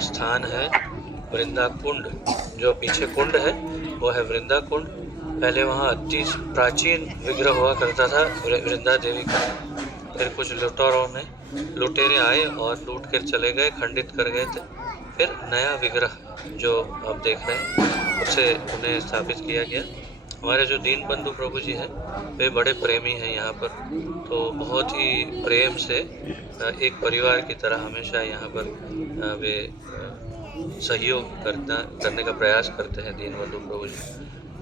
स्थान है वृंदा कुंड। जो पीछे कुंड है वो है वृंदा कुंड। पहले वहाँ अति प्राचीन विग्रह हुआ करता था वृंदा देवी का। फिर कुछ लुटेरे आए और लूट कर चले गए, खंडित कर गए थे। फिर नया विग्रह जो आप देख रहे हैं उसे उन्हें स्थापित किया गया। हमारे जो दीनबंधु प्रभु जी हैं वे बड़े प्रेमी हैं यहाँ पर, तो बहुत ही प्रेम से एक परिवार की तरह हमेशा यहाँ पर वे सहयोग करने का प्रयास करते हैं दीनबंधु प्रभु जी।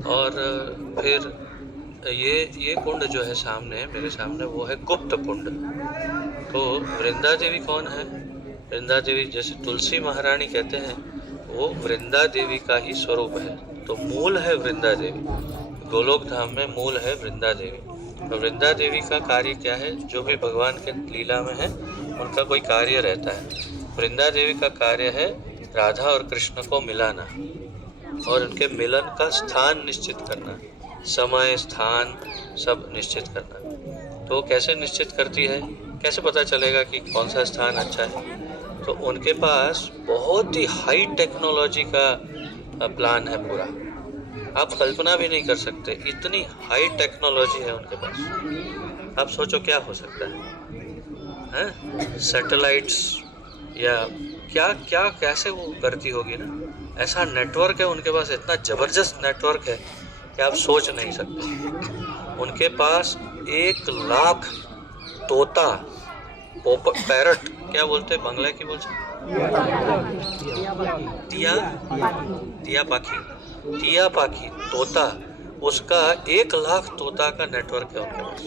और फिर ये कुंड जो है सामने मेरे सामने वो है गुप्त कुंड। तो वृंदा देवी कौन है? वृंदा देवी जैसे तुलसी महारानी कहते हैं, वो वृंदा देवी का ही स्वरूप है। तो मूल है वृंदा देवी, गोलोक धाम में मूल है वृंदा देवी। तो वृंदा देवी का कार्य क्या है? जो भी भगवान के लीला में है उनका कोई कार्य रहता है। वृंदा देवी का कार्य है राधा और कृष्ण को मिलाना और उनके मिलन का स्थान निश्चित करना, समय स्थान सब निश्चित करना। तो कैसे निश्चित करती है? कैसे पता चलेगा कि कौन सा स्थान अच्छा है? तो उनके पास बहुत ही हाई टेक्नोलॉजी का प्लान है पूरा। आप कल्पना भी नहीं कर सकते, इतनी हाई टेक्नोलॉजी है उनके पास। आप सोचो क्या हो सकता है? सैटेलाइट्स या क्या क्या कैसे वो करती होगी ना। ऐसा नेटवर्क है उनके पास, इतना ज़बरदस्त नेटवर्क है कि आप सोच नहीं सकते। उनके पास 1 लाख तोता, पैरट क्या बोलते हैं बंगला की बोलते? टिया पाखी तोता, उसका 1 लाख तोता का नेटवर्क है उनके पास।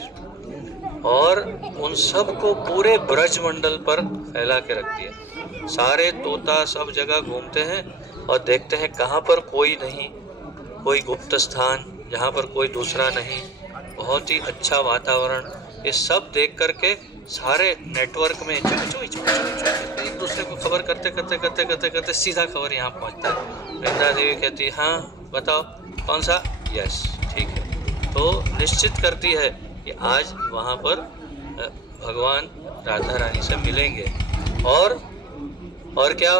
और उन सब को पूरे ब्रज मंडल पर फैला के रख दिया। सारे तोता सब जगह घूमते हैं और देखते हैं कहाँ पर कोई नहीं, कोई गुप्त स्थान जहाँ पर कोई दूसरा नहीं, बहुत ही अच्छा वातावरण। ये सब देख करके सारे नेटवर्क में एक दूसरे को खबर करते सीधा खबर यहाँ पहुँचता है। वृंदा देवी कहती है हाँ बताओ कौन सा? यस ठीक है। तो निश्चित करती है कि आज वहाँ पर भगवान राधा रानी से मिलेंगे। और क्या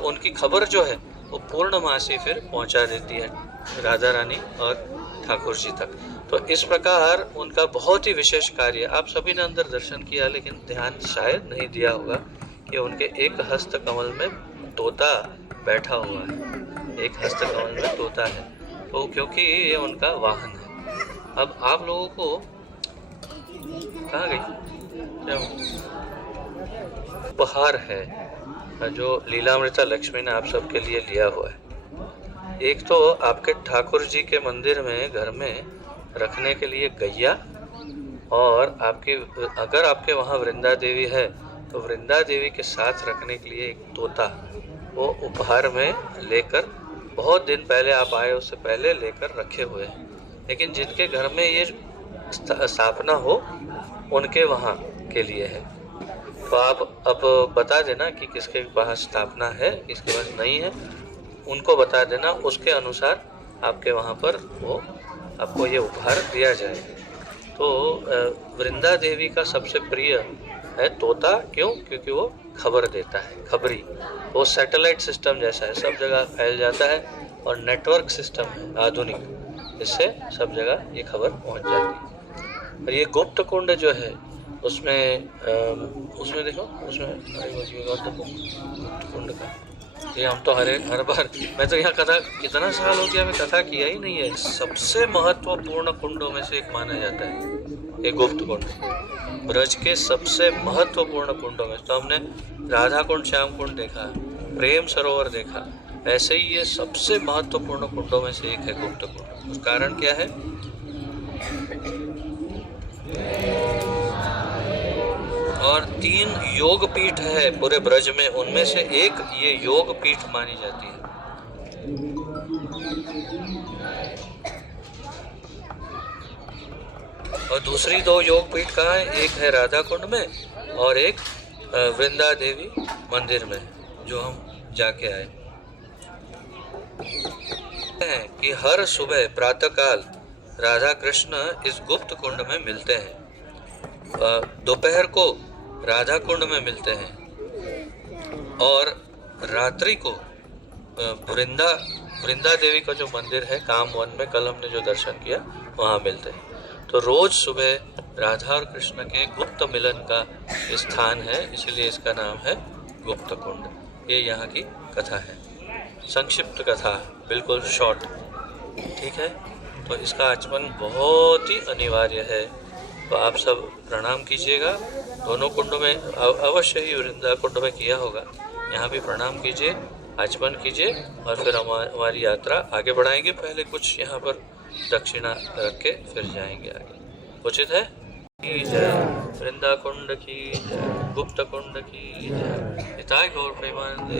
उनकी खबर जो है वो पूर्णमासी फिर पहुँचा देती है राधा रानी और ठाकुर जी तक। तो इस प्रकार उनका बहुत ही विशेष कार्य। आप सभी ने अंदर दर्शन किया लेकिन ध्यान शायद नहीं दिया होगा कि उनके एक हस्त कमल में तोता बैठा हुआ है, एक हस्त कमल में तोता है। तो क्योंकि ये उनका वाहन है। अब आप लोगों को कहाँ गई क्या उपहार है जो लीलामृता लक्ष्मी ने आप सबके लिए लिया हुआ है। एक तो आपके ठाकुर जी के मंदिर में घर में रखने के लिए गैया, और अगर आपके वहाँ वृंदा देवी है तो वृंदा देवी के साथ रखने के लिए एक तोता, वो उपहार में लेकर बहुत दिन पहले आप आए उससे पहले लेकर रखे हुए हैं। लेकिन जिनके घर में ये स्थापना हो उनके वहाँ के लिए है। तो आप अब बता देना कि किसके पास स्थापना है, किसके पास नहीं है, उनको बता देना। उसके अनुसार आपके वहाँ पर वो आपको ये उपहार दिया जाएगा। तो वृंदा देवी का सबसे प्रिय है तोता। क्यों? क्योंकि वो खबर देता है, खबरी। वो सैटेलाइट सिस्टम जैसा है, सब जगह फैल जाता है और नेटवर्क सिस्टम है आधुनिक, जिससे सब जगह ये खबर पहुंच जाती है। और ये गुप्त कुंड जो है उसमें देखो, उसमें गुप्त कुंड का ये हम तो हर बार, मैं तो यहाँ कथा कितना साल हो गया मैं कथा किया ही नहीं है। सबसे महत्वपूर्ण कुंडों में से एक माना जाता है ये गुप्त कुंड, ब्रज के सबसे महत्वपूर्ण कुंडों में। तो हमने राधा कुंड, श्याम कुंड देखा, प्रेम सरोवर देखा, ऐसे ही ये सबसे महत्वपूर्ण कुंडों में से एक है गुप्त कुंड। उस कारण क्या है? और 3 योग पीठ है पूरे ब्रज में, उनमें से एक ये योग पीठ मानी जाती है। और दूसरी 2 योग पीठ कहाँ है? एक है राधा कुंड में और एक वृंदा देवी मंदिर में, जो हम जाके आए हैं कि हर सुबह प्रातःकाल राधा कृष्ण इस गुप्त कुंड में मिलते हैं। दोपहर को राधा कुंड में मिलते हैं और रात्रि को वृंदा वृंदा देवी का जो मंदिर है काम वन में, कल हमने जो दर्शन किया वहाँ मिलते हैं। तो रोज सुबह राधा और कृष्ण के गुप्त मिलन का स्थान है, इसलिए इसका नाम है गुप्त कुंड। ये यहाँ की कथा है, संक्षिप्त कथा, बिल्कुल शॉर्ट। ठीक है, तो इसका आचमन बहुत ही अनिवार्य है। तो आप सब प्रणाम कीजिएगा। दोनों कुंडों में अवश्य ही वृंदा कुंड में किया होगा, यहाँ भी प्रणाम कीजिए, आचमन कीजिए और फिर हमारी यात्रा आगे बढ़ाएंगे। पहले कुछ यहाँ पर दक्षिणा रख के फिर जाएंगे आगे। उचित है? की जय, वृंदा कुंड की जय, गुप्त कुंड की जय, निताय गौर प्रेमानंद।